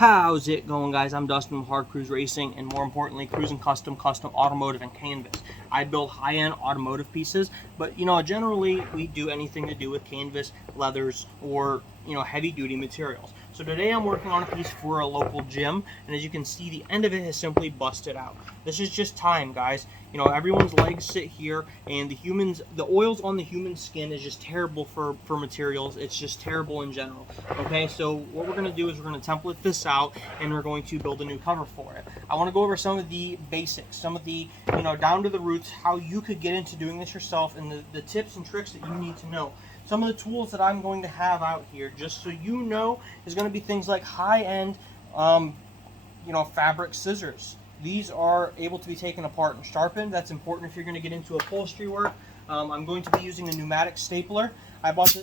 How's it going, guys? I'm Dustin with Hard Cruise Racing, and more importantly, Cruising Custom, Automotive, and Canvas. I build high-end automotive pieces, but generally we do anything to do with canvas, leathers, or heavy-duty materials. So today I'm working on a piece for a local gym, and as you can see, the end of it has simply busted out. This is just time, guys. Everyone's legs sit here, and the oils on the human skin is just terrible for materials. It's just terrible in general. Okay, so what we're gonna do is we're gonna template this out, and we're going to build a new cover for it. I want to go over some of the basics, some of the down to the roots, how you could get into doing this yourself, and the tips and tricks that you need to know. Some of the tools that I'm going to have out here, just so you know, is going to be things like high-end, fabric scissors. These are able to be taken apart and sharpened. That's important if you're going to get into upholstery work. I'm going to be using a pneumatic stapler. I bought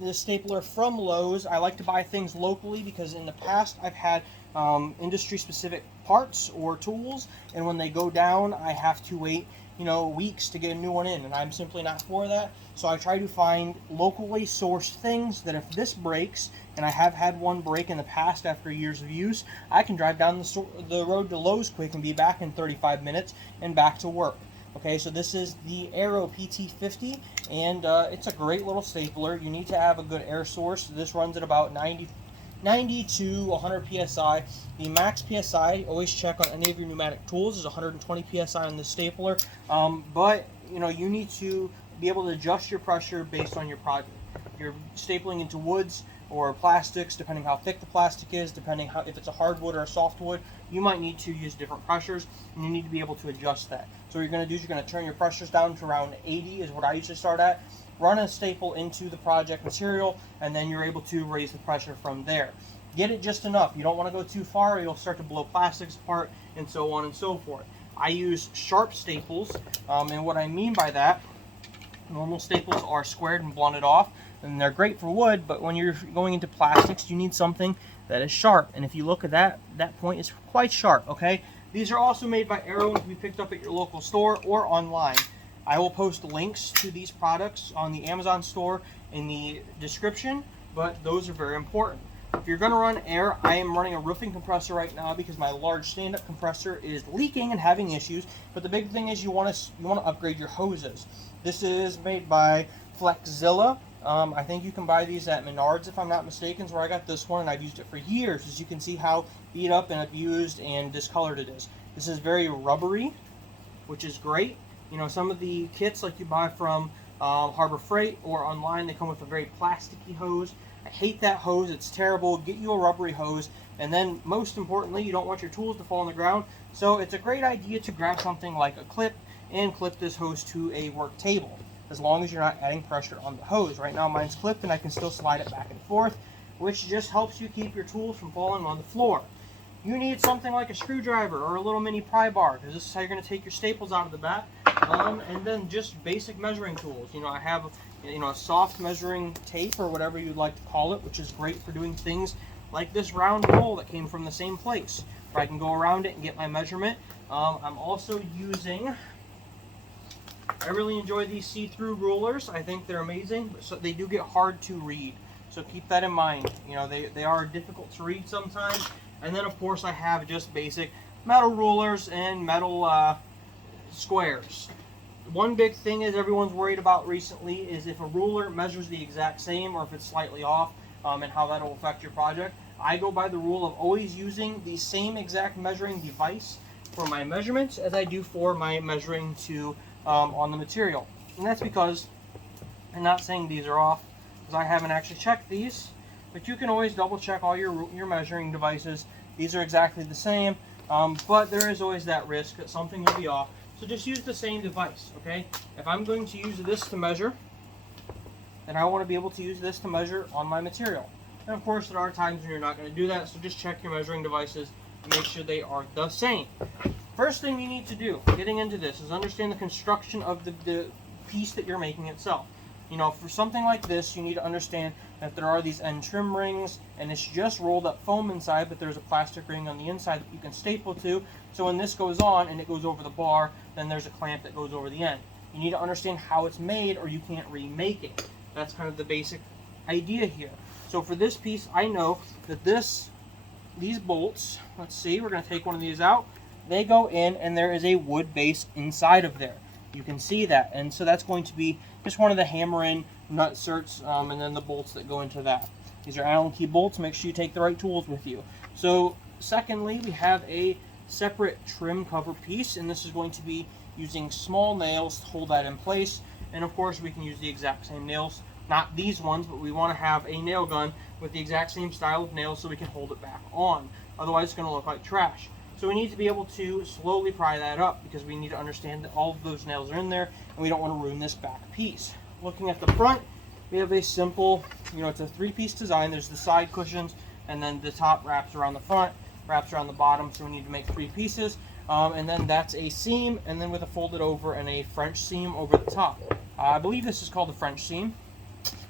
this stapler from Lowe's. I like to buy things locally because in the past I've had industry-specific parts or tools, and when they go down, I have to wait weeks to get a new one in, and I'm simply not for that. So I try to find locally sourced things that if this breaks, and I have had one break in the past after years of use, I can drive down the road to Lowe's quick and be back in 35 minutes and back to work. Okay, so this is the Arrow PT50, and it's a great little stapler. You need to have a good air source. This runs at about 90 to 100 psi. The max psi, always check on any of your pneumatic tools, is 120 psi on the stapler. But you need to be able to adjust your pressure based on your project. If you're stapling into woods or plastics, depending how thick the plastic is, depending if it's a hardwood or a softwood, you might need to use different pressures, and you need to be able to adjust that. So what you're going to do is you're going to turn your pressures down to around 80 is what I usually start at. Run a staple into the project material, and then you're able to raise the pressure from there. Get it just enough. You don't want to go too far, or you'll start to blow plastics apart, and so on and so forth. I use sharp staples, and what I mean by that, normal staples are squared and blunted off, and they're great for wood, but when you're going into plastics, you need something that is sharp. And if you look at that point is quite sharp, okay? These are also made by Arrow and can be picked up at your local store or online. I will post links to these products on the Amazon store in the description, but those are very important. If you're going to run air, I am running a roofing compressor right now because my large stand-up compressor is leaking and having issues. But the big thing is you want to upgrade your hoses. This is made by Flexzilla. I think you can buy these at Menards if I'm not mistaken, is where I got this one, and I've used it for years. As you can see how beat up and abused and discolored it is. This is very rubbery, which is great. Some of the kits like you buy from Harbor Freight or online, they come with a very plasticky hose. I hate that hose. It's terrible. Get you a rubbery hose. And then most importantly, you don't want your tools to fall on the ground. So it's a great idea to grab something like a clip and clip this hose to a work table, as long as you're not adding pressure on the hose. Right now mine's clipped and I can still slide it back and forth, which just helps you keep your tools from falling on the floor. You need something like a screwdriver or a little mini pry bar, because this is how you're going to take your staples out of the back. And then just basic measuring tools. I have a soft measuring tape or whatever you'd like to call it, which is great for doing things like this round roll that came from the same place, where I can go around it and get my measurement. I'm also using, I really enjoy these see-through rulers. I think they're amazing, but so they do get hard to read, so keep that in mind. They are difficult to read sometimes. And then of course I have just basic metal rulers and metal squares. One big thing is everyone's worried about recently is if a ruler measures the exact same or if it's slightly off, and how that will affect your project. I go by the rule of always using the same exact measuring device for my measurements as I do for my measuring to on the material. And that's because, I'm not saying these are off, because I haven't actually checked these, but you can always double check all your measuring devices. These are exactly the same, but there is always that risk that something will be off. So just use the same device, okay? If I'm going to use this to measure, then I want to be able to use this to measure on my material. And of course there are times when you're not going to do that, so just check your measuring devices and make sure they are the same. First thing you need to do, getting into this, is understand the construction of the piece that you're making itself. For something like this, you need to understand that there are these end trim rings, and it's just rolled up foam inside, but there's a plastic ring on the inside that you can staple to. So when this goes on and it goes over the bar, then there's a clamp that goes over the end. You need to understand how it's made, or you can't remake it. That's kind of the basic idea here. So for this piece, I know that this these bolts, let's see, we're going to take one of these out. They go in, and there is a wood base inside of there. You can see that, and so that's going to be just one of the hammer-in nut certs, and then the bolts that go into that. These are Allen key bolts. Make sure you take the right tools with you. So secondly, we have a separate trim cover piece, and this is going to be using small nails to hold that in place. And of course, we can use the exact same nails, not these ones, but we want to have a nail gun with the exact same style of nails so we can hold it back on. Otherwise, it's going to look like trash. So we need to be able to slowly pry that up, because we need to understand that all of those nails are in there, and we don't want to ruin this back piece. Looking at the front, we have a simple, it's a 3-piece design. There's the side cushions, and then the top wraps around the front, wraps around the bottom, so we need to make 3 pieces. And then that's a seam, and then with a folded over and a French seam over the top. I believe this is called the French seam.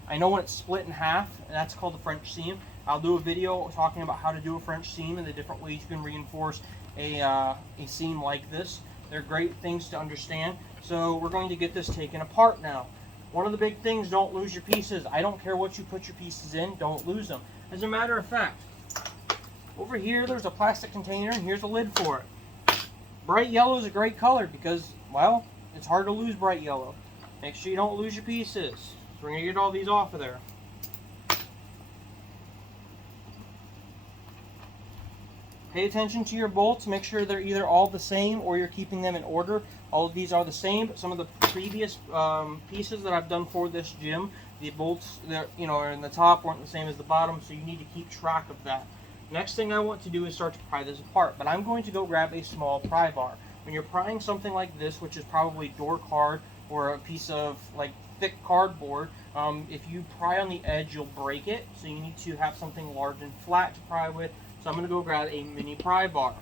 I know when it's split in half, and that's called the French seam. I'll do a video talking about how to do a French seam and the different ways you can reinforce a seam like this. They're great things to understand. So we're going to get this taken apart now. One of the big things, don't lose your pieces. I don't care what you put your pieces in, don't lose them. As a matter of fact, over here there's a plastic container, and here's a lid for it. Bright yellow is a great color because, well, it's hard to lose bright yellow. Make sure you don't lose your pieces. So we're going to get all these off of there. Pay attention to your bolts. Make sure they're either all the same or you're keeping them in order. All of these are the same, but some of the previous pieces that I've done for this gym, the bolts that are in the top weren't the same as the bottom, so you need to keep track of that. Next thing I want to do is start to pry this apart, but I'm going to go grab a small pry bar. When you're prying something like this, which is probably door card or a piece of like thick cardboard, if you pry on the edge, you'll break it, so you need to have something large and flat to pry with. So I'm going to go grab a mini pry bar.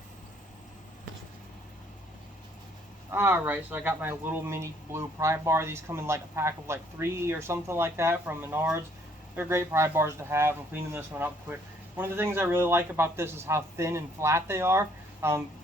Alright, so I got my little mini blue pry bar. These come in like a pack of like 3 or something like that from Menards. They're great pry bars to have. I'm cleaning this one up quick. One of the things I really like about this is how thin and flat they are.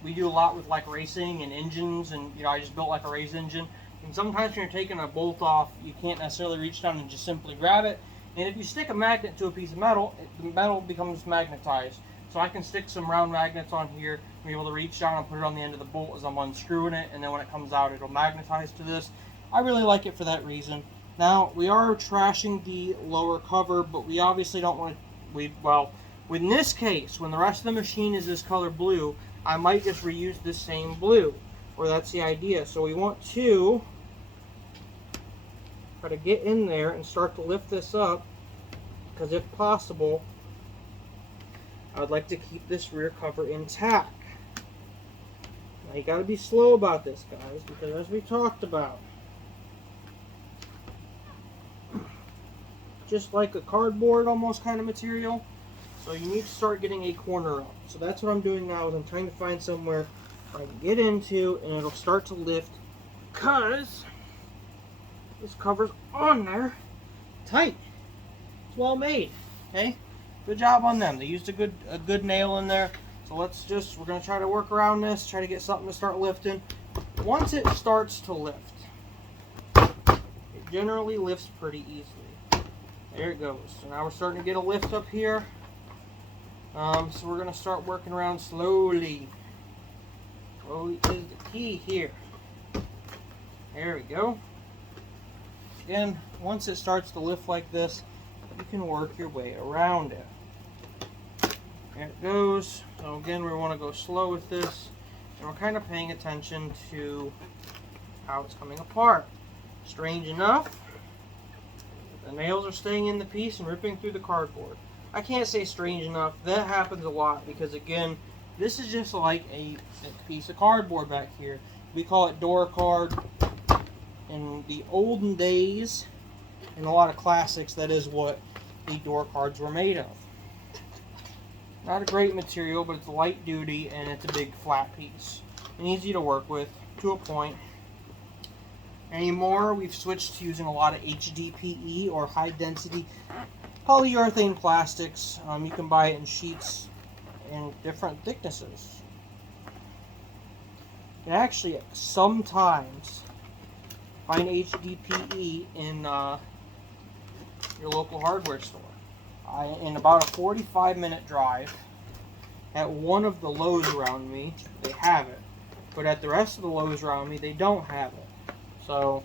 We do a lot with like racing and engines, and I just built like a race engine. And sometimes when you're taking a bolt off, you can't necessarily reach down and just simply grab it. And if you stick a magnet to a piece of metal, the metal becomes magnetized. So I can stick some round magnets on here and be able to reach down and put it on the end of the bolt as I'm unscrewing it, and then when it comes out, it'll magnetize to this. I really like it for that reason. Now, we are trashing the lower cover, but we obviously don't want to, well, in this case, when the rest of the machine is this color blue, I might just reuse this same blue, or that's the idea. So we want to try to get in there and start to lift this up, because if possible, I would like to keep this rear cover intact. Now you got to be slow about this, guys, because as we talked about, just like a cardboard almost kind of material, so you need to start getting a corner up. So that's what I'm doing now, is I'm trying to find somewhere I can get into and it'll start to lift, because this cover's on there tight. It's well made. Okay, good job on them. They used a good nail in there. So we're going to try to work around this, try to get something to start lifting. Once it starts to lift, it generally lifts pretty easily. There it goes. So now we're starting to get a lift up here. So we're going to start working around slowly. Slowly is the key here. There we go. Again, once it starts to lift like this, you can work your way around it. There it goes. So again, we want to go slow with this, and we're kind of paying attention to how it's coming apart. Strange enough, the nails are staying in the piece and ripping through the cardboard. I can't say strange enough. That happens a lot because, again, this is just like a piece of cardboard back here. We call it door card. In the olden days, in a lot of classics, that is what the door cards were made of. Not a great material, but it's light duty and it's a big flat piece. And easy to work with to a point. Anymore, we've switched to using a lot of HDPE or high density polyurethane plastics. You can buy it in sheets in different thicknesses. You can actually sometimes find HDPE in your local hardware store. In about a 45-minute drive, At one of the Lowe's around me, they have it. But at the rest of the Lowe's around me, they don't have it. So,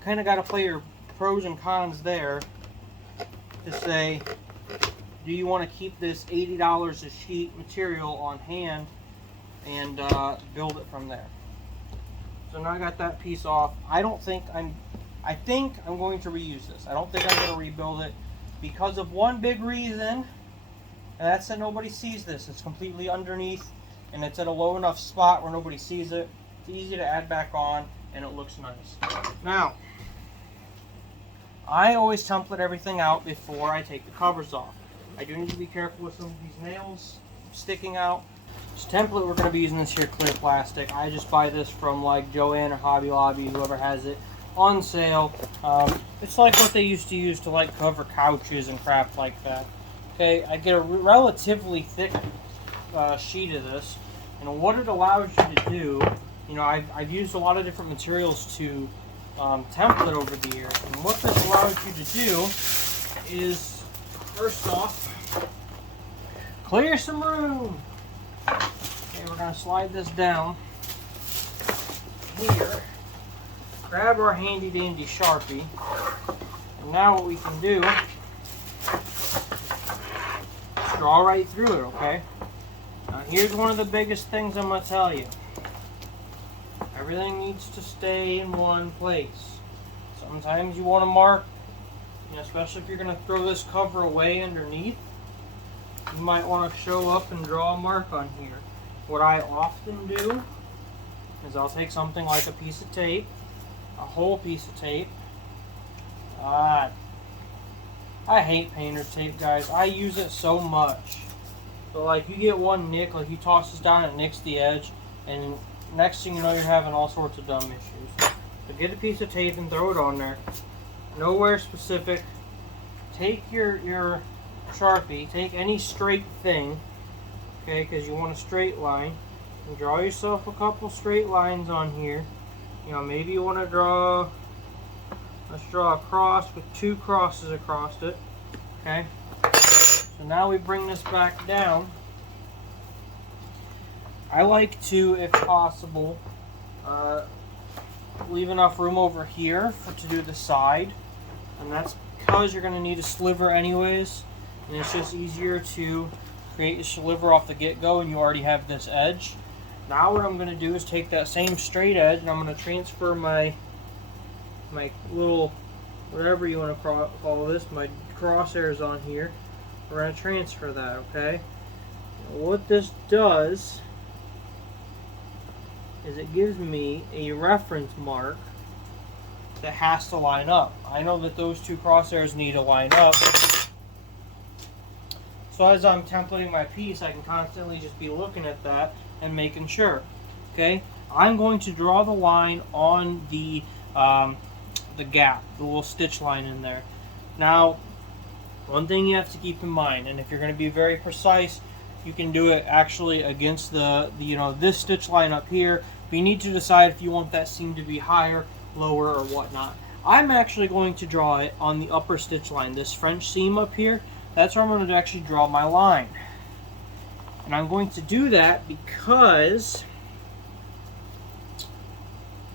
kind of got to play your pros and cons there to say, do you want to keep this $80 a sheet material on hand and build it from there? So now I got that piece off. I think I'm going to reuse this. I don't think I'm going to rebuild it because of one big reason, and that's that nobody sees this. It's completely underneath, and it's at a low enough spot where nobody sees it. It's easy to add back on, and it looks nice. Now, I always template everything out before I take the covers off. I do need to be careful with some of these nails sticking out. This template, we're going to be using this here clear plastic. I just buy this from like Joann or Hobby Lobby, whoever has it, on sale. It's like what they used to use to like cover couches and crap like that. Okay, I get a relatively thick sheet of this, and what it allows you to do, you know, I've used a lot of different materials to template over the years, and what this allows you to do is, first off, clear some room. Okay, we're going to slide this down here, grab our handy dandy Sharpie, and now what we can do is draw right through it, okay? Now here's one of the biggest things I'm going to tell you. Everything needs to stay in one place. Sometimes you want to mark, you know, especially if you're going to throw this cover away underneath, you might want to show up and draw a mark on here. What I often do is I'll take something like a piece of tape, a whole piece of tape. I hate painter's tape, guys. I use it so much. So like you get one nick, like you toss this down and it nicks the edge, and next thing you know, you're having all sorts of dumb issues. So get a piece of tape and throw it on there. Nowhere specific. Take your Sharpie, take any straight thing, okay, because you want a straight line, and draw yourself a couple straight lines on here. You know, maybe you want to draw, let's draw a cross with 2 crosses across it, okay. So now we bring this back down. I like to, if possible, leave enough room over here to do the side, and that's because you're going to need a sliver anyways, and it's just easier to create a sliver off the get-go, and you already have this edge. Now what I'm going to do is take that same straight edge, and I'm going to transfer my little, whatever you want to call this, my crosshairs on here. We're going to transfer that, okay? Now what this does is it gives me a reference mark that has to line up. I know that those 2 crosshairs need to line up. So as I'm templating my piece, I can constantly just be looking at that and making sure. Okay, I'm going to draw the line on the gap, the little stitch line in there. Now, one thing you have to keep in mind, and if you're going to be very precise, you can do it actually against the you know, this stitch line up here. But you need to decide if you want that seam to be higher, lower, or whatnot. I'm actually going to draw it on the upper stitch line, this French seam up here. That's where I'm going to actually draw my line. And I'm going to do that because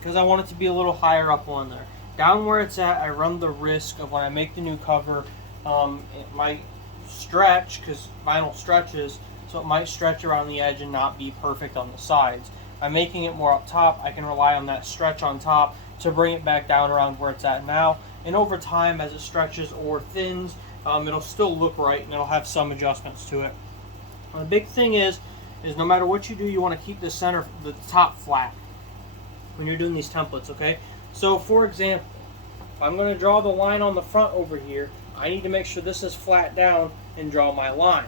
I want it to be a little higher up on there. Down where it's at, I run the risk of when I make the new cover, it might stretch, because vinyl stretches, so it might stretch around the edge and not be perfect on the sides. By making it more up top, I can rely on that stretch on top to bring it back down around where it's at now. And over time, as it stretches or thins, it'll still look right, and it'll have some adjustments to it. The big thing is no matter what you do, you want to keep the top flat when you're doing these templates, okay? So for example, if I'm going to draw the line on the front over here, I need to make sure this is flat down and draw my line.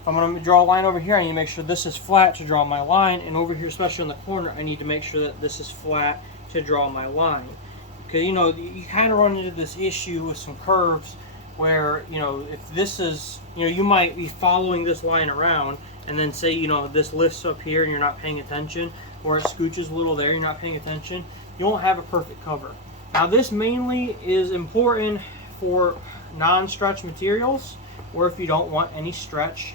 If I'm going to draw a line over here, I need to make sure this is flat to draw my line, and over here, especially in the corner, I need to make sure that this is flat to draw my line. Because, you know, you kind of run into this issue with some curves where, you know, if this is, you know, you might be following this line around, and then say, you know, this lifts up here and you're not paying attention, or it scooches a little there, you're not paying attention, you won't have a perfect cover. Now this mainly is important for non-stretch materials, or if you don't want any stretch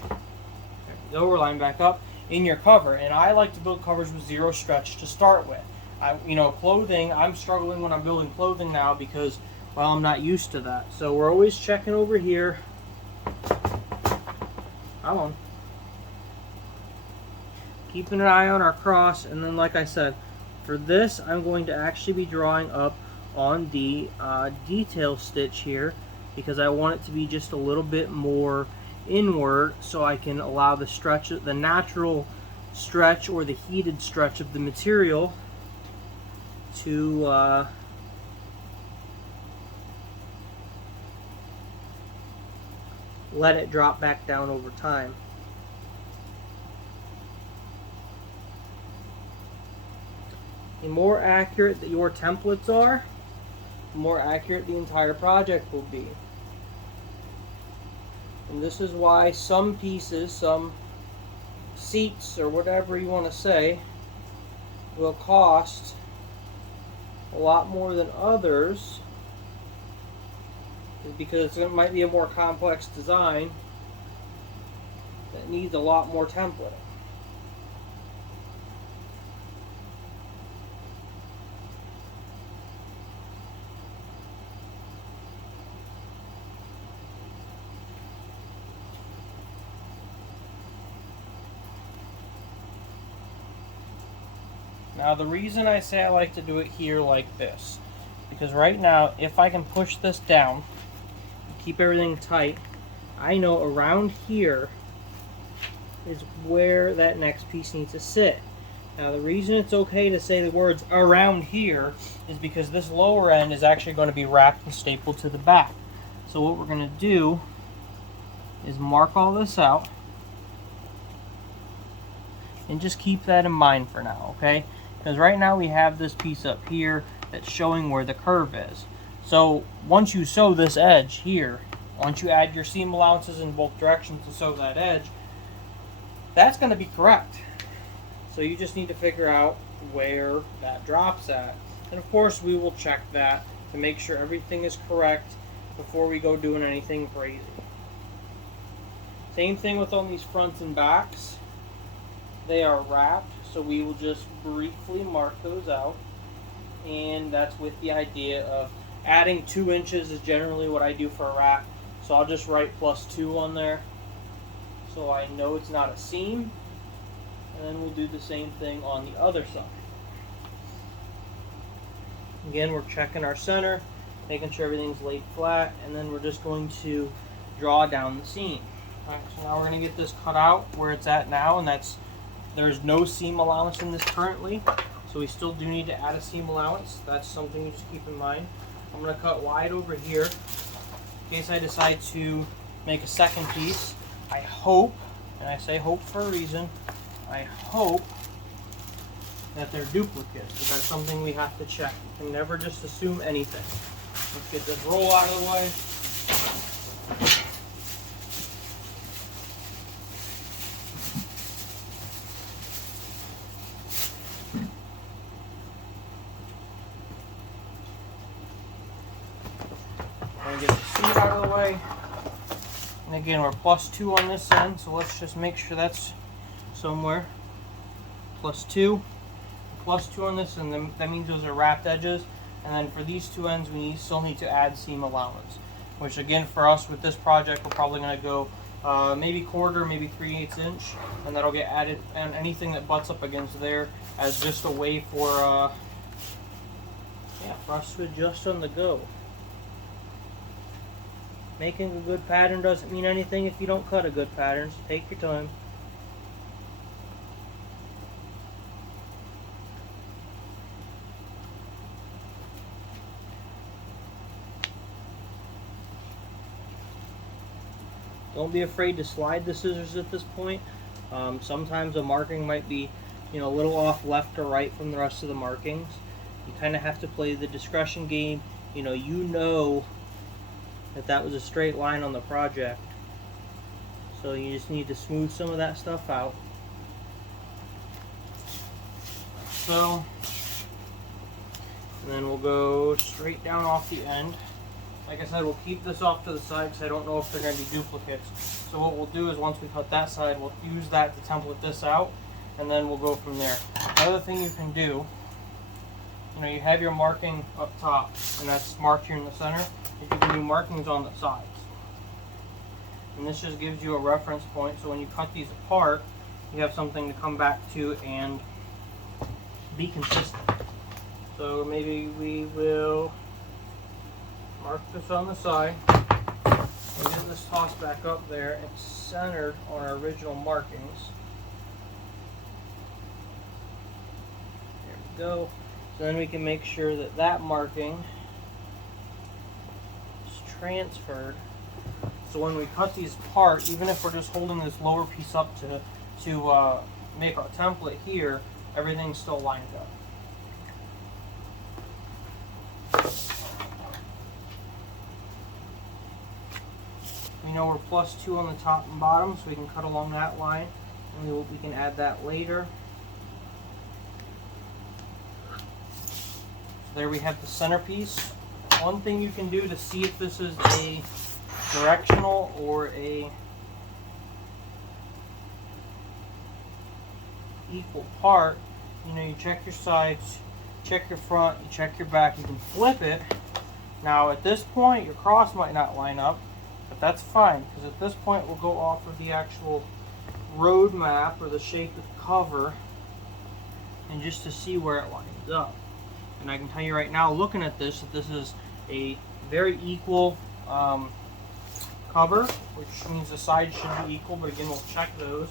lower line back up in your cover. And I like to build covers with zero stretch to start with. Clothing, I'm struggling when I'm building clothing now because, well, I'm not used to that. So we're always checking over here. Come on. Keeping an eye on our cross, and then like I said, for this I'm going to actually be drawing up on the detail stitch here because I want it to be just a little bit more inward so I can allow the stretch, the natural stretch or the heated stretch of the material to let it drop back down over time. The more accurate that your templates are, the more accurate the entire project will be. And this is why some pieces, some seats or whatever you want to say, will cost a lot more than others, is because it might be a more complex design that needs a lot more templating. Now the reason I say I like to do it here like this, because right now if I can push this down, keep everything tight, I know around here is where that next piece needs to sit. Now the reason it's okay to say the words around here is because this lower end is actually going to be wrapped and stapled to the back. So what we're going to do is mark all this out and just keep that in mind for now, okay? Because right now we have this piece up here that's showing where the curve is. So once you sew this edge here, once you add your seam allowances in both directions to sew that edge, that's going to be correct. So you just need to figure out where that drops at. And of course we will check that to make sure everything is correct before we go doing anything crazy. Same thing with on these fronts and backs. They are wrapped, so we will just briefly mark those out. And that's with the idea of adding 2 inches is generally what I do for a wrap. So I'll just write +2 on there so I know it's not a seam. And then we'll do the same thing on the other side. Again, we're checking our center, making sure everything's laid flat, and then we're just going to draw down the seam. Alright, so now we're going to get this cut out where it's at now, and there's no seam allowance in this currently, so we still do need to add a seam allowance. That's something you just keep in mind. I'm going to cut wide over here in case I decide to make a second piece. I hope, and I say hope for a reason, I hope that they're duplicates, but that's something we have to check. You can never just assume anything. Let's get this roll out of the way. Get the seat out of the way. And again, we're +2 on this end, so let's just make sure that's somewhere. +2. +2 on this, and then that means those are wrapped edges. And then for these 2 ends, we still need to add seam allowance, which again for us with this project, we're probably going to go maybe 1/4, maybe 3/8 inch, and that'll get added, and anything that butts up against there as just a way for us to adjust on the go. Making a good pattern doesn't mean anything if you don't cut a good pattern, so take your time. Don't be afraid to slide the scissors at this point. Sometimes a marking might be, a little off left or right from the rest of the markings. You kind of have to play the discretion game. You know that was a straight line on the project. So you just need to smooth some of that stuff out. So, and then we'll go straight down off the end Like I said, we'll keep this off to the side because I don't know if they're going to be duplicates. So what we'll do is once we cut that side, we'll use that to template this out, and then we'll go from there. Another thing you can do, you know, you have your marking up top, and that's marked here in the center. You can do markings on the sides. And this just gives you a reference point, so when you cut these apart, you have something to come back to and be consistent. So maybe we will mark this on the side and get this tossed back up there and centered on our original markings. There we go. So then we can make sure that that marking is transferred. So when we cut these apart, even if we're just holding this lower piece up to make our template here, everything's still lined up. We know we're +2 on the top and bottom, so we can cut along that line, and we can add that later. There we have the centerpiece. One thing you can do to see if this is a directional or a equal part, you know, you check your sides, check your front, you check your back, you can flip it. Now at this point your cross might not line up, but that's fine, because at this point we'll go off of the actual road map or the shape of the cover, and just to see where it lines up. And I can tell you right now, looking at this, that this is a very equal cover, which means the sides should be equal, but again, we'll check those.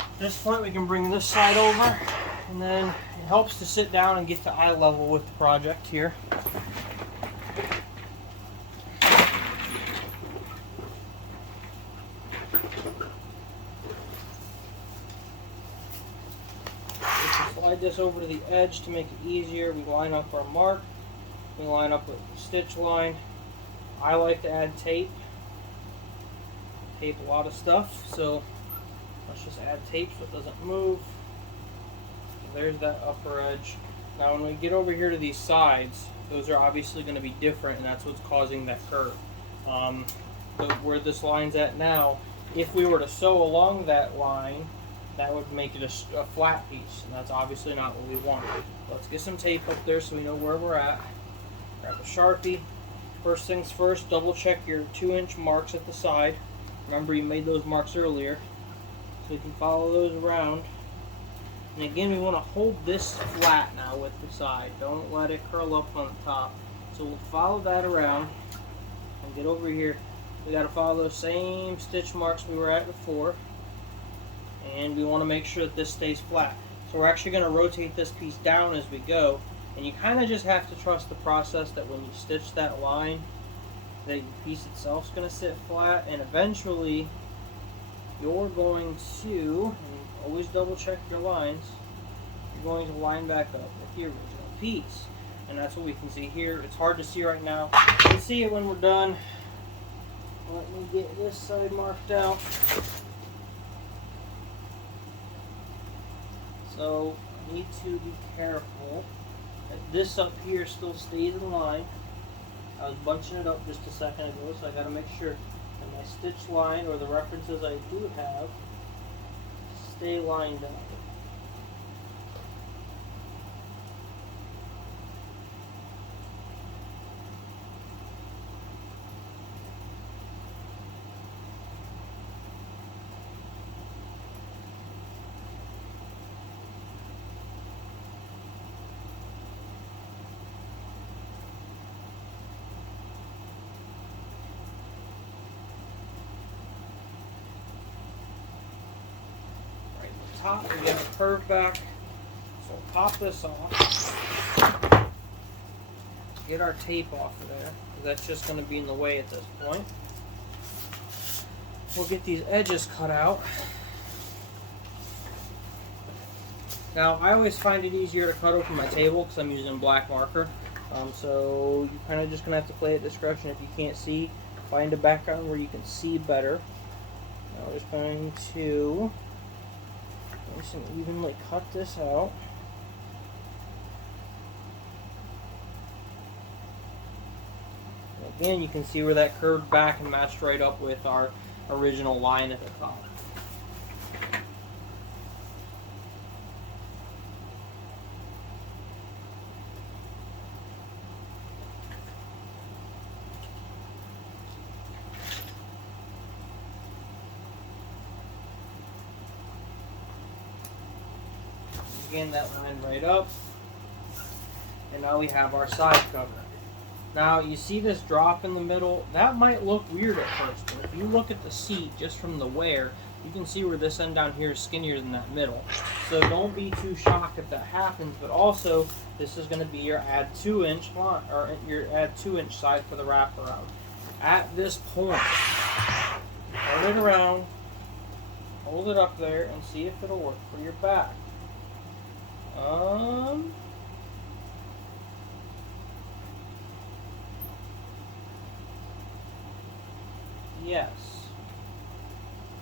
At this point, we can bring this side over, and then it helps to sit down and get to eye level with the project here. Slide this over to the edge to make it easier. We line up our mark. We line up with the stitch line. I like to add tape. Tape a lot of stuff, so let's just add tape so it doesn't move. So there's that upper edge. Now when we get over here to these sides, those are obviously going to be different, and that's what's causing that curve. So where this line's at now, if we were to sew along that line, that would make it a flat piece, and that's obviously not what we want. Let's get some tape up there so we know where we're at. Grab a Sharpie. First things first, double check your 2-inch marks at the side. Remember, you made those marks earlier, so you can follow those around. And again, we want to hold this flat now with the side. Don't let it curl up on the top. So we'll follow that around and get over here. We got to follow those same stitch marks we were at before. And we want to make sure that this stays flat. So we're actually going to rotate this piece down as we go, and you kind of just have to trust the process that when you stitch that line, that your piece itself is going to sit flat, and eventually you're going to, and always double check your lines, you're going to line back up with the original piece. And that's what we can see here. It's hard to see right now. You can see it when we're done. Let me get this side marked out. So I need to be careful that this up here still stays in line. I was bunching it up just a second ago, so I got to make sure that my stitch line or the references I do have stay lined up. Top, we got a curve back, so we'll pop this off, get our tape off of there, because that's just going to be in the way at this point. We'll get these edges cut out. Now I always find it easier to cut over my table because I'm using black marker, so you're kind of just going to have to play at discretion. If you can't see, find a background where you can see better. Now we're just going to nice and evenly cut this out. And you can see where that curved back and matched right up with our original line at the top. Again, that lined right up. And now we have our side cover. Now, you see this drop in the middle? That might look weird at first, but if you look at the seat just from the wear, you can see where this end down here is skinnier than that middle. So don't be too shocked if that happens, but also, this is going to be your add 2-inch line, or your add 2-inch side for the wraparound. At this point, turn it around, hold it up there, and see if it'll work for your back. Yes.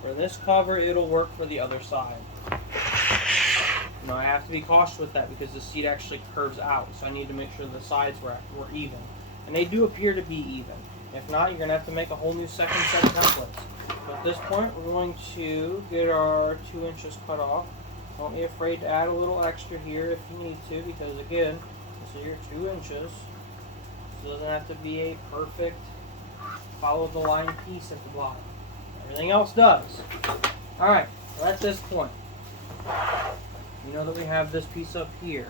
For this cover, it'll work for the other side. Now, I have to be cautious with that because the seat actually curves out, so I need to make sure the sides were even. And they do appear to be even. If not, you're going to have to make a whole new second set of templates. So at this point, we're going to get our 2 inches cut off. Don't be afraid to add a little extra here if you need to, because again, this is your 2 inches. So it doesn't have to be a perfect follow the line piece at the bottom. Everything else does. Alright, so at this point, you know that we have this piece up here.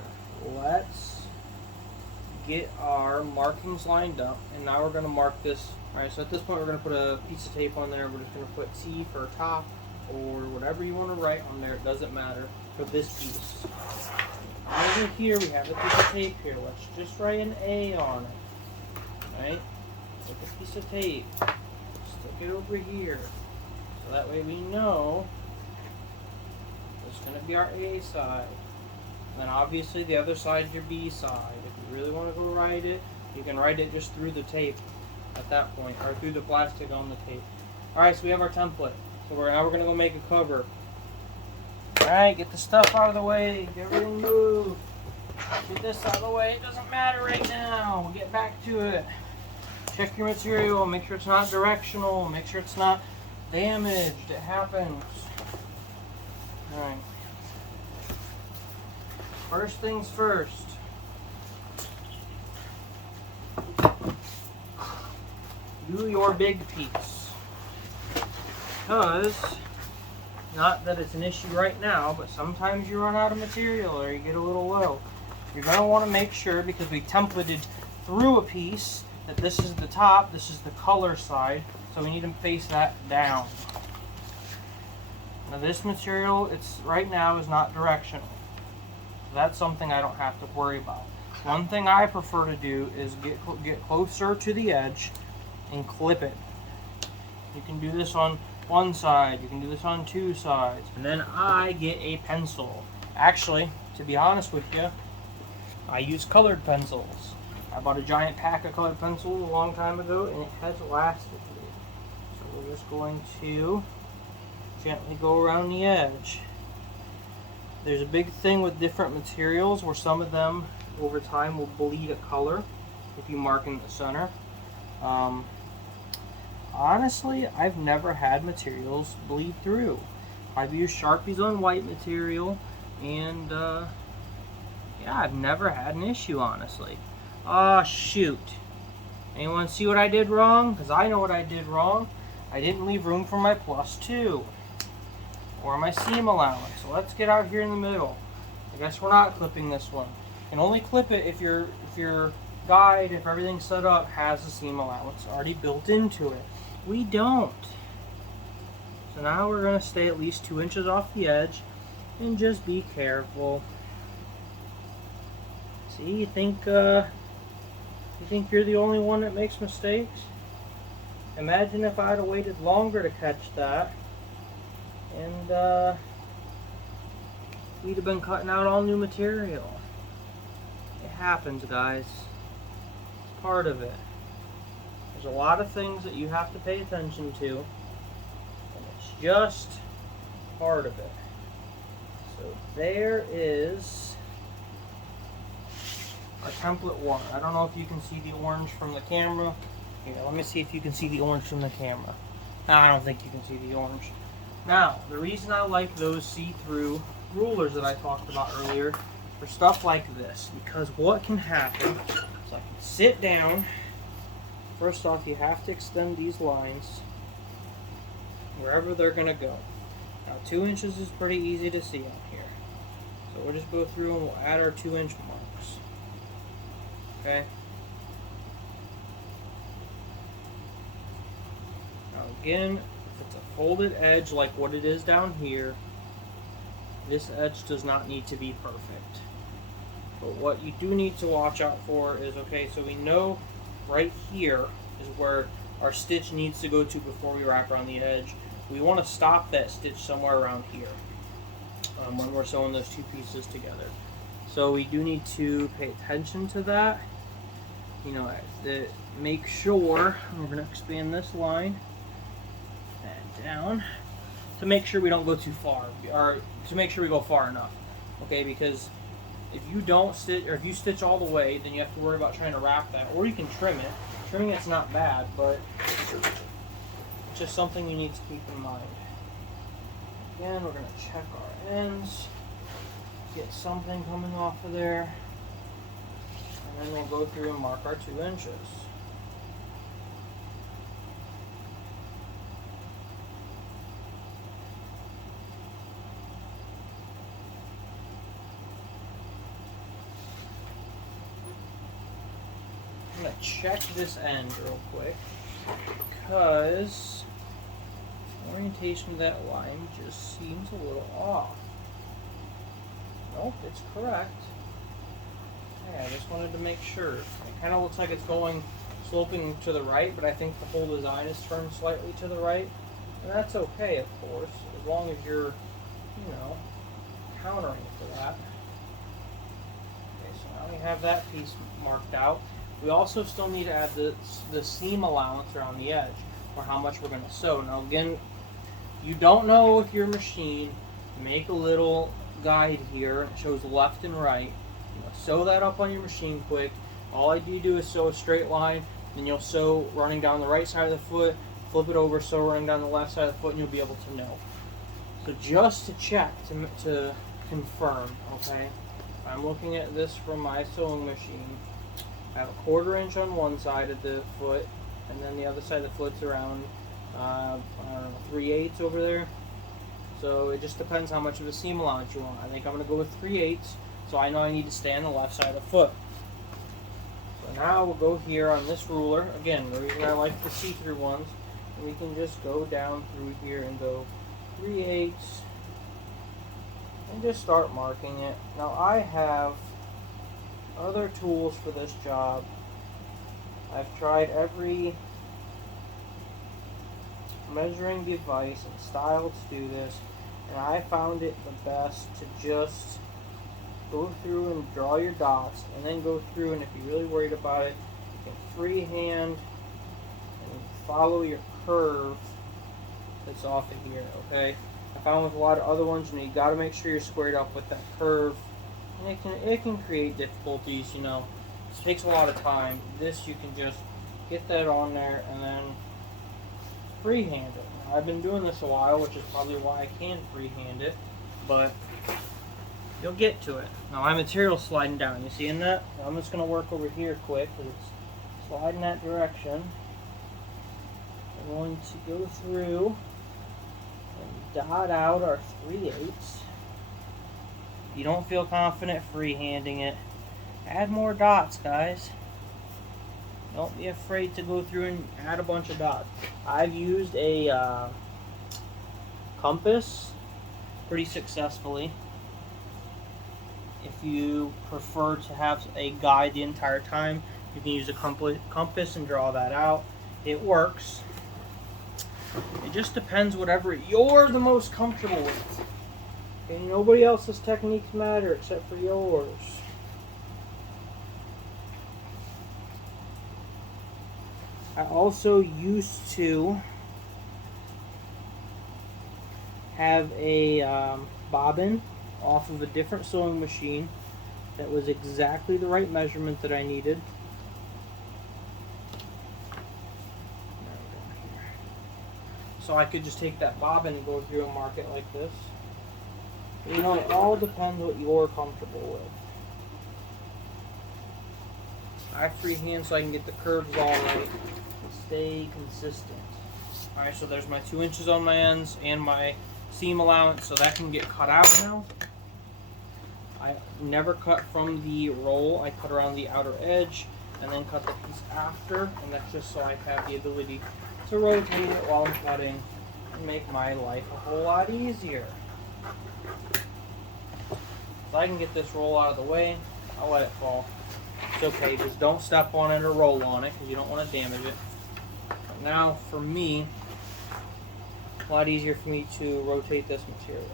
Let's get our markings lined up, and now we're going to mark this. Alright, so at this point we're going to put a piece of tape on there. We're just going to put T for top, or whatever you want to write on there, it doesn't matter, for this piece. Over here we have a piece of tape here. Let's just write an A on it. Right? Take a piece of tape, stick it over here, so that way we know it's going to be our A side. And then obviously the other side is your B side. If you really want to go write it, you can write it just through the tape at that point, or through the plastic on the tape. Alright, so we have our template. So now we're going to go make a cover. Alright, get the stuff out of the way. Get everything moved. Get this out of the way. It doesn't matter right now. We'll get back to it. Check your material. Make sure it's not directional. Make sure it's not damaged. It happens. Alright. First things first. Do your big piece. Because, not that it's an issue right now, but sometimes you run out of material or you get a little low. You're going to want to make sure, because we templated through a piece, that this is the top, this is the color side, so we need to face that down. Now this material, it's right now is not directional. So that's something I don't have to worry about. One thing I prefer to do is get closer to the edge and clip it. You can do this on one side, you can do this on two sides, and then I get a pencil. Actually, to be honest with you, I use colored pencils. I bought a giant pack of colored pencils a long time ago, and it has lasted me. So we're just going to gently go around the edge. There's a big thing with different materials where some of them over time will bleed a color if you mark in the center. Honestly, I've never had materials bleed through. I've used Sharpies on white material, and yeah, I've never had an issue, honestly. Ah, shoot. Anyone see what I did wrong? Because I know what I did wrong. I didn't leave room for my +2 or my seam allowance. So let's get out here in the middle. I guess we're not clipping this one. You can only clip it if your guide, if everything's set up, has a seam allowance already built into it. We don't. So now we're going to stay at least 2 inches off the edge and just be careful. See, you think you're the only one that makes mistakes? Imagine if I'd have waited longer to catch that, and we'd have been cutting out all new material. It happens, guys. It's part of it. There's a lot of things that you have to pay attention to, and it's just part of it. So there is our template one. I don't know if you can see the orange from the camera. Here, let me see if you can see the orange from the camera. I don't think you can see the orange. Now, the reason I like those see-through rulers that I talked about earlier for stuff like this, because what can happen is I can sit down. First off, you have to extend these lines wherever they're going to go. Now, 2 inches is pretty easy to see on here. So we'll just go through and we'll add our 2-inch marks. Okay? Now again, if it's a folded edge like what it is down here, this edge does not need to be perfect. But what you do need to watch out for is, okay, so we know right here is where our stitch needs to go to before we wrap around the edge. We want to stop that stitch somewhere around here when we're sewing those two pieces together. So we do need to pay attention to that. You know, make sure, we're going to expand this line and down to make sure we don't go too far, or to make sure we go far enough. Okay, because if you don't stitch, or if you stitch all the way, then you have to worry about trying to wrap that, or you can trim it. Trimming it's not bad, but it's just something you need to keep in mind. Again, we're going to check our ends, get something coming off of there, and then we'll go through and mark our 2 inches. I'm going to check this end real quick because the orientation of that line just seems a little off. Nope, it's correct. Yeah, I just wanted to make sure. It kind of looks like it's going sloping to the right, but I think the whole design is turned slightly to the right. And that's okay, of course, as long as you're, you know, countering for that. Okay, so now we have that piece marked out. We also still need to add the seam allowance around the edge, or how much we're going to sew. Now again, you don't know with your machine, make a little guide here. It shows left and right. You know, sew that up on your machine quick. All I do is sew a straight line, then you'll sew running down the right side of the foot, flip it over, sew running down the left side of the foot, and you'll be able to know. So just to check, to confirm, okay, I'm looking at this from my sewing machine. I have a 1/4 inch on one side of the foot, and then the other side of the foot's around, I don't know, 3/8 over there. So it just depends how much of a seam allowance you want. I think I'm going to go with 3/8, so I know I need to stay on the left side of the foot. So now we'll go here on this ruler. Again, the reason I like the see-through ones, and we can just go down through here and go 3/8, and just start marking it. Now I have other tools for this job. I've tried every measuring device and style to do this, and I found it the best to just go through and draw your dots, and then go through, and if you're really worried about it, you can freehand and follow your curve that's off of here, okay? I found with a lot of other ones, you got to make sure you're squared up with that curve. And it can create difficulties, you know. It takes a lot of time. This, you can just get that on there and then freehand it. Now, I've been doing this a while, which is probably why I can freehand it, but you'll get to it. Now my material's sliding down. You seeing that? Now I'm just going to work over here quick because it's sliding that direction. I'm going to go through and dot out our 3/8. If you don't feel confident freehanding it, add more dots, guys. Don't be afraid to go through and add a bunch of dots. I've used a compass pretty successfully. If you prefer to have a guide the entire time, you can use a compass and draw that out. It works. It just depends whatever you're the most comfortable with. And nobody else's techniques matter except for yours. I also used to have a bobbin off of a different sewing machine that was exactly the right measurement that I needed. So I could just take that bobbin and go through and mark it like this. You know, it all depends what you're comfortable with. I have free hands so I can get the curves all right and stay consistent. Alright, so there's my 2 inches on my ends and my seam allowance, so that can get cut out now. I never cut from the roll. I cut around the outer edge and then cut the piece after, and that's just so I have the ability to rotate it while I'm cutting and make my life a whole lot easier. If I can get this roll out of the way, I'll let it fall. It's okay, just don't step on it or roll on it because you don't want to damage it. But now for me, a lot easier for me to rotate this material.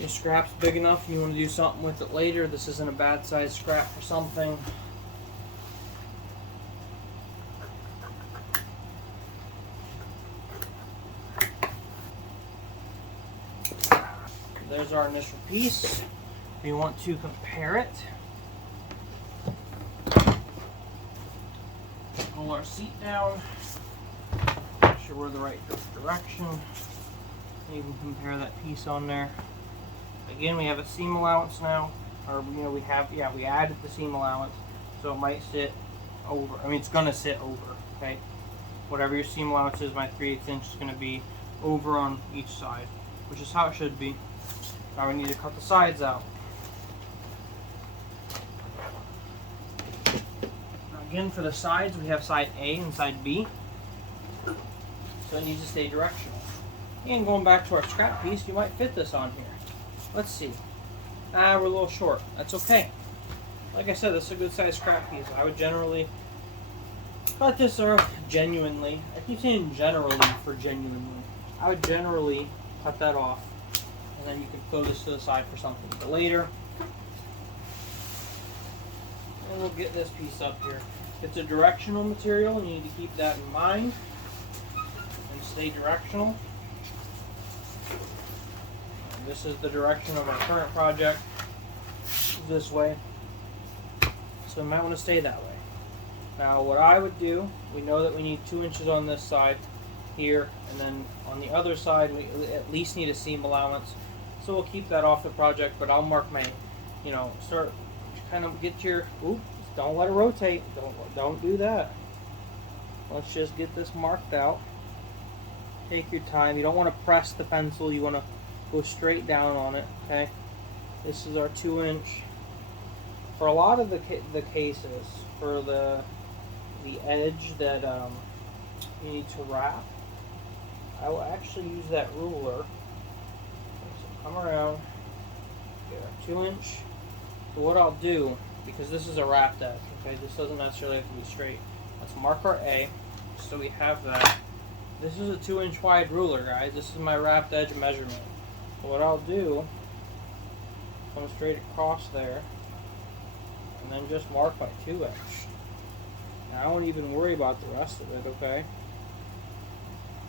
Your scrap's big enough, you want to do something with it later. This isn't a bad size scrap for something. There's our initial piece. We want to compare it. Pull our seat down. Make sure we're the right direction. You can compare that piece on there. Again, we have a seam allowance now, or we added the seam allowance, so it might sit over. I mean, it's gonna sit over. Okay, whatever your seam allowance is, my 3/8 inch is gonna be over on each side, which is how it should be. Now we need to cut the sides out. Now again, for the sides, we have side A and side B, so it needs to stay directional. And going back to our scrap piece, you might fit this on here. Let's see. We're a little short. That's okay. Like I said, this is a good size scrap piece. I would generally cut this off genuinely. I keep saying generally for genuinely. I would generally cut that off, and then you can throw this to the side for something for later. And we'll get this piece up here. It's a directional material, and you need to keep that in mind and stay directional. This is the direction of our current project, this way, so we might want to stay that way. Now what I would do, we know that we need 2 inches on this side here, and then on the other side we at least need a seam allowance, so we'll keep that off the project, but I'll mark my, start kind of get your, oops, don't let it rotate, don't do that. Let's just get this marked out. Take your time, you don't want to press the pencil, you want to go straight down on it. Okay, this is our 2 inch. For a lot of the cases, for the edge that you need to wrap, I will actually use that ruler. So come around, get our 2 inch. So what I'll do, because this is a wrapped edge, okay, this doesn't necessarily have to be straight. Let's mark our A, so we have that. This is a 2 inch wide ruler, guys. This is my wrapped edge measurement. What I'll do, come straight across there, and then just mark my 2 inch. Now I won't even worry about the rest of it, okay?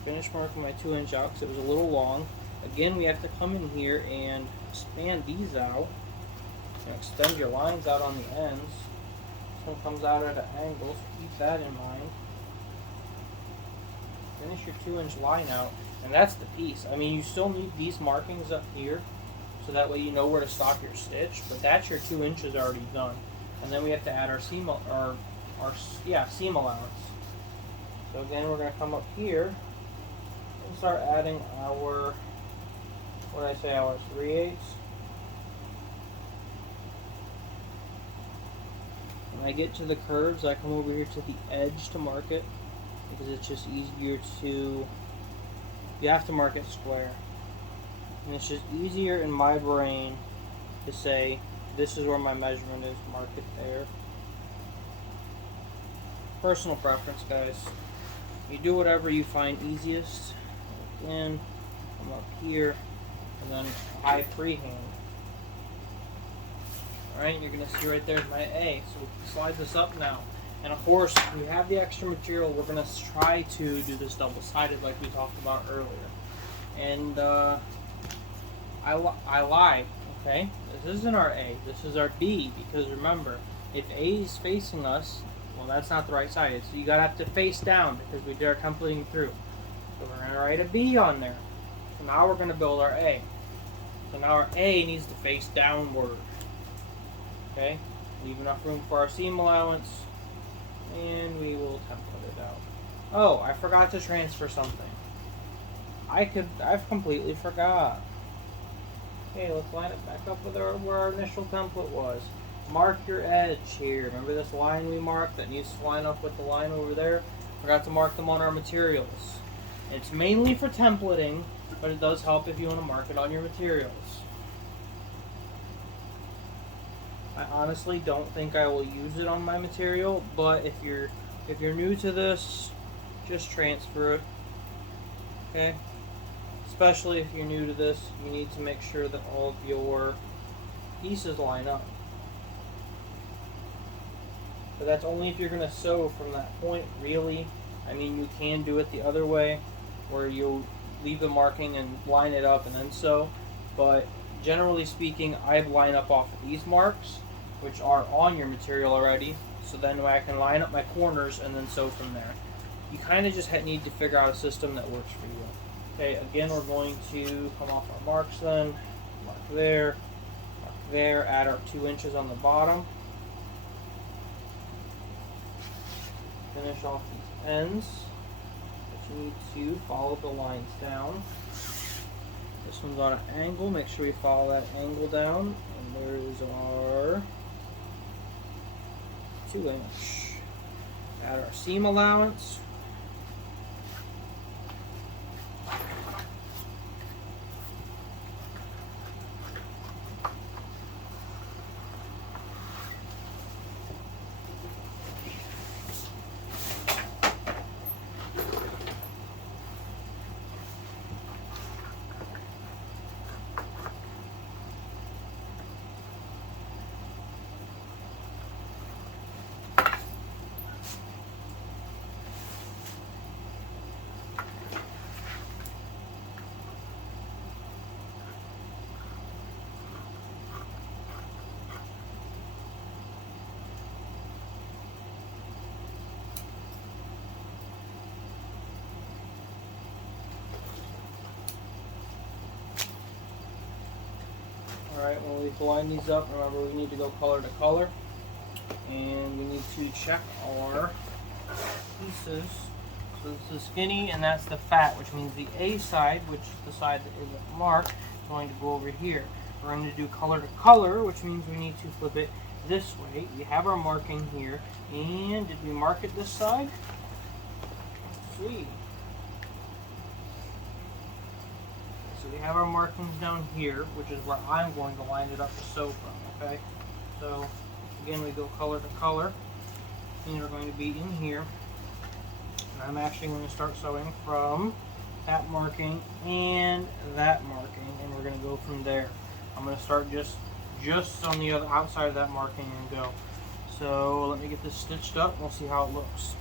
Finish marking my 2 inch out because it was a little long. Again, we have to come in here and expand these out, and extend your lines out on the ends. This one comes out at an angle, so keep that in mind. Finish your 2 inch line out. And that's the piece. I mean, you still need these markings up here, so that way you know where to stop your stitch. But that's your 2 inches already done. And then we have to add our seam allowance. So again, we're going to come up here and start adding our, our 3/8. When I get to the curves, I come over here to the edge to mark it, because it's just easier to. You have to mark it square. And it's just easier in my brain to say, this is where my measurement is, mark it there. Personal preference, guys. You do whatever you find easiest. Again, I'm up here, and then I freehand. Alright, you're going to see right there my A. So we'll slide this up now. And of course, we have the extra material. We're going to try to do this double-sided like we talked about earlier. And I lied, okay? This isn't our A, this is our B, because remember, if A is facing us, well, that's not the right side. So you got to have to face down because we did our templating through. So we're going to write a B on there. So now we're going to build our A. So now our A needs to face downward. Okay? Leave enough room for our seam allowance. And we will template it out. Oh, I forgot to transfer something. I've completely forgot. Okay, let's line it back up with where our initial template was. Mark your edge here. Remember this line we marked that needs to line up with the line over there? Forgot to mark them on our materials. It's mainly for templating, but it does help if you want to mark it on your materials. I honestly don't think I will use it on my material, but if you're new to this, just transfer it. Okay? Especially if you're new to this, you need to make sure that all of your pieces line up. But that's only if you're going to sew from that point, really. I mean, you can do it the other way, where you leave the marking and line it up and then sew. But generally speaking, I line up off of these marks, which are on your material already, so then I can line up my corners and then sew from there. You kind of just need to figure out a system that works for you. Okay, again, we're going to come off our marks then, mark there, add our 2 inches on the bottom. Finish off these ends, but you need to follow the lines down. This one's on an angle, make sure we follow that angle down, and there is our 2 inch. Add our seam allowance. Alright, when we line these up, remember we need to go color to color. And we need to check our pieces. So this is skinny and that's the fat, which means the A side, which is the side that isn't marked, is going to go over here. We're going to do color to color, which means we need to flip it this way. We have our marking here. And did we mark it this side? Let's see. So we have our markings down here, which is where I'm going to line it up to sew from, okay? So, again, we go color to color. These are going to be in here. And I'm actually going to start sewing from that marking and that marking, and we're going to go from there. I'm going to start just on the other outside of that marking and go. So, let me get this stitched up and we'll see how it looks.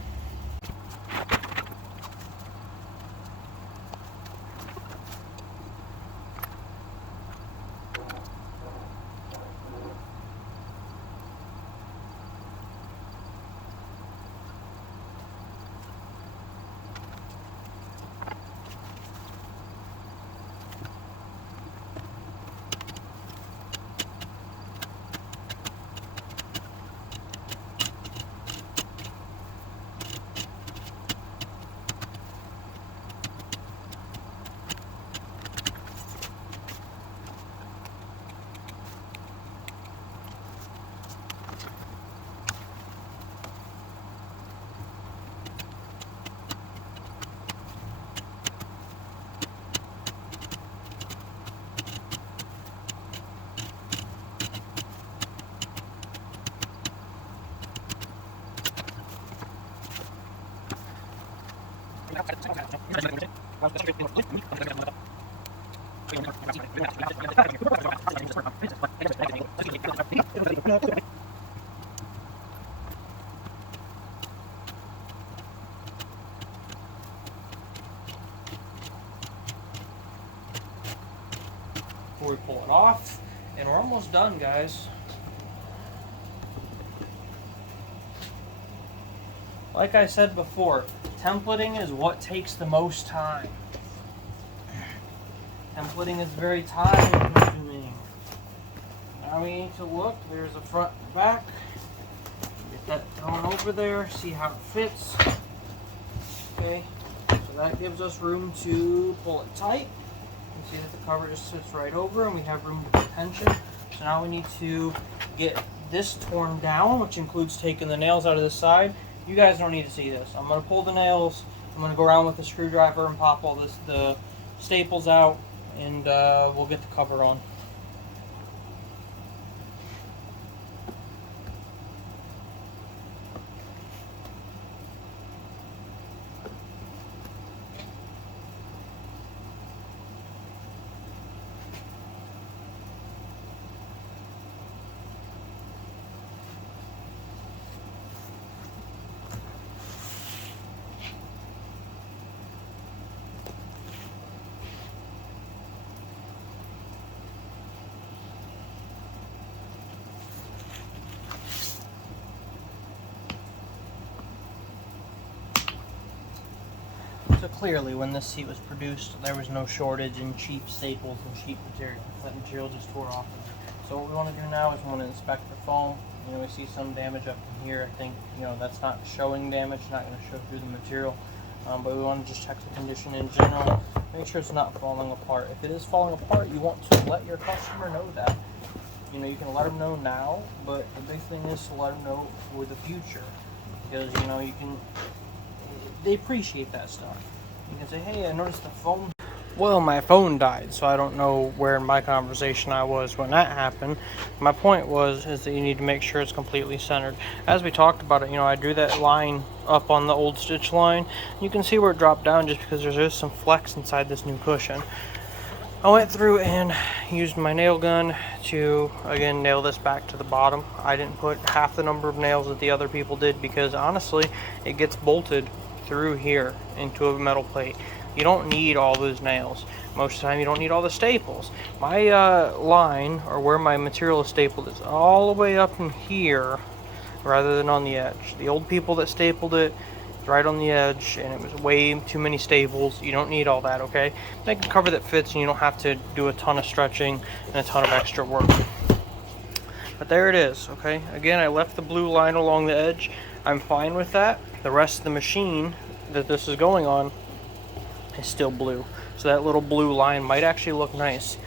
before we pull it off. And we're almost done, guys. Like I said before, templating is what takes the most time. Templating is very time consuming. Now we need to look. There's a front and back. Get that thrown over there, see how it fits. Okay, so that gives us room to pull it tight. You see that the cover just sits right over and we have room to put tension. So now we need to get this torn down, which includes taking the nails out of the side. You guys don't need to see this. I'm going to pull the nails. I'm going to go around with the screwdriver and pop all the staples out, and we'll get the cover on. So clearly, when this seat was produced, there was no shortage in cheap staples and cheap material. That material just tore off. So what we want to do now is we want to inspect the foam. You know, we see some damage up in here. I think, you know, that's not showing damage, not going to show through the material. But we want to just check the condition in general. Make sure it's not falling apart. If it is falling apart, you want to let your customer know that. You know, you can let them know now, but the big thing is to let them know for the future. Because, you know, they appreciate that stuff. You can say, hey, I noticed the phone. Well, my phone died, so I don't know where in my conversation I was when that happened. My point is that you need to make sure it's completely centered. As we talked about it, you know, I drew that line up on the old stitch line. You can see where it dropped down just because there's just some flex inside this new cushion. I went through and used my nail gun to, again, nail this back to the bottom. I didn't put half the number of nails that the other people did because, honestly, it gets bolted through here into a metal plate. You don't need all those nails. Most of the time you don't need all the staples. My line, or where my material is stapled, is all the way up in here rather than on the edge. The old people that stapled it, it's right on the edge, and it was way too many staples. You don't need all that, okay? Make a cover that fits and you don't have to do a ton of stretching and a ton of extra work. But there it is, okay? Again, I left the blue line along the edge. I'm fine with that. The rest of the machine that this is going on is still blue. So that little blue line might actually look nice.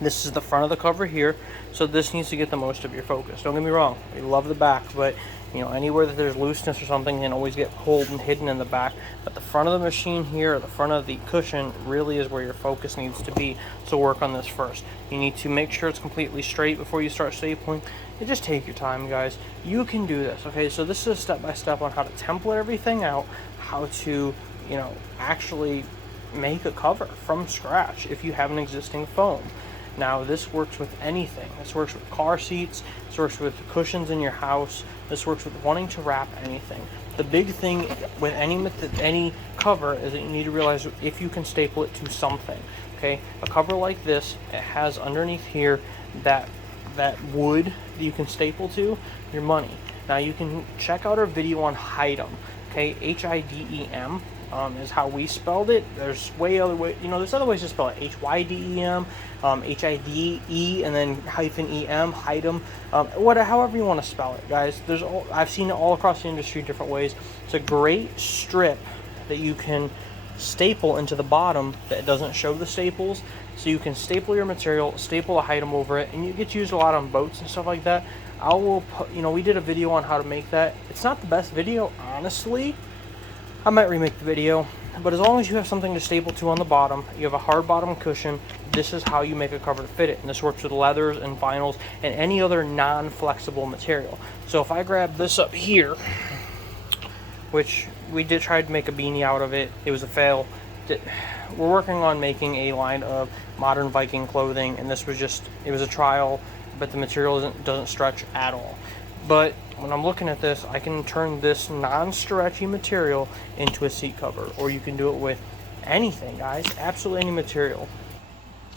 This is the front of the cover here, so this needs to get the most of your focus. Don't get me wrong, we love the back, but you know, anywhere that there's looseness or something can always get pulled and hidden in the back. But the front of the machine here, or the front of the cushion, really is where your focus needs to be. So work on this first. You need to make sure it's completely straight before you start stapling. And just take your time, guys. You can do this, okay? So this is a step-by-step on how to template everything out, how to, you know, actually make a cover from scratch if you have an existing foam. Now, this works with anything. This works with car seats. This works with cushions in your house. This works with wanting to wrap anything. The big thing with any cover is that you need to realize if you can staple it to something. Okay, a cover like this, it has underneath here that wood that you can staple to your money. Now you can check out our video on Hidem. Okay, H-I-D-E-M. Is how we spelled it. There's other other ways to spell it. H-Y-D-E-M, H-I-D-E, and then hyphen E-M, Hidem. However you want to spell it, guys. I've seen it all across the industry different ways. It's a great strip that you can staple into the bottom that doesn't show the staples. So you can staple your material, staple a Hidem over it, and it gets used a lot on boats and stuff like that. We did a video on how to make that. It's not the best video, honestly. I might remake the video, but as long as you have something to staple to on the bottom, you have a hard bottom cushion, this is how you make a cover to fit it. And this works with leathers and vinyls and any other non-flexible material. So if I grab this up here, which we did try to make a beanie out of it, it was a fail. We're working on making a line of modern Viking clothing, and it was a trial, but the material doesn't stretch at all. But when I'm looking at this, I can turn this non-stretchy material into a seat cover, or you can do it with anything, guys, absolutely any material.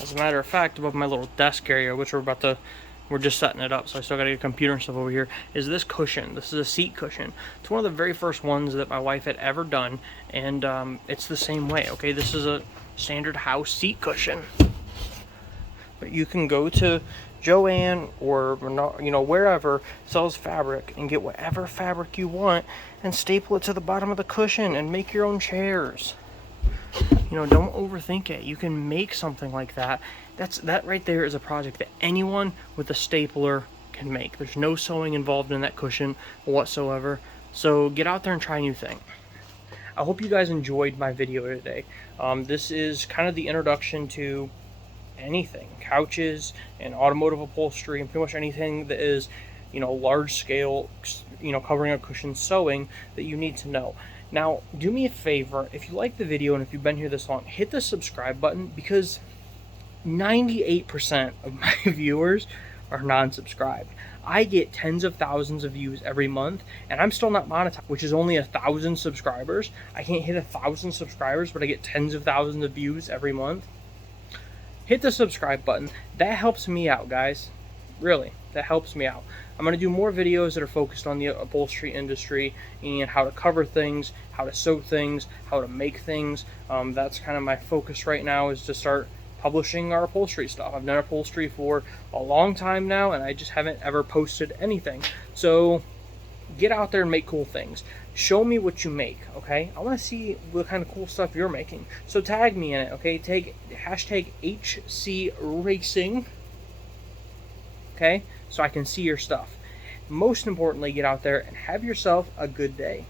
As a matter of fact, above my little desk area, which we're just setting it up, so I still got to get a computer and stuff over here, is this cushion. This is a seat cushion. It's one of the very first ones that my wife had ever done, and it's the same way, okay? This is a standard house seat cushion. But you can go to Joann or, you know, wherever sells fabric and get whatever fabric you want and staple it to the bottom of the cushion and make your own chairs. You know, don't overthink it. You can make something like that. That right there is a project that anyone with a stapler can make. There's no sewing involved in that cushion whatsoever. So get out there and try a new thing. I hope you guys enjoyed my video today. This is kind of the introduction to anything, couches and automotive upholstery and pretty much anything that is, you know, large scale, you know, covering a cushion sewing that you need to know. Now, do me a favor, if you like the video and if you've been here this long, hit the subscribe button, because 98% of my viewers are non-subscribed. I get tens of thousands of views every month, and I'm still not monetized, which is only 1,000 subscribers. I can't hit 1,000 subscribers, but I get tens of thousands of views every month. Hit the subscribe button. That helps me out, guys. Really, that helps me out. I'm going to do more videos that are focused on the upholstery industry and how to cover things, how to sew things, how to make things. That's kind of my focus right now, is to start publishing our upholstery stuff. I've done upholstery for a long time now, and I just haven't ever posted anything. So get out there and make cool things. Show me what you make, okay? I want to see what kind of cool stuff you're making. So tag me in it, okay? Tag hashtag HC Racing, okay? So I can see your stuff. Most importantly, get out there and have yourself a good day.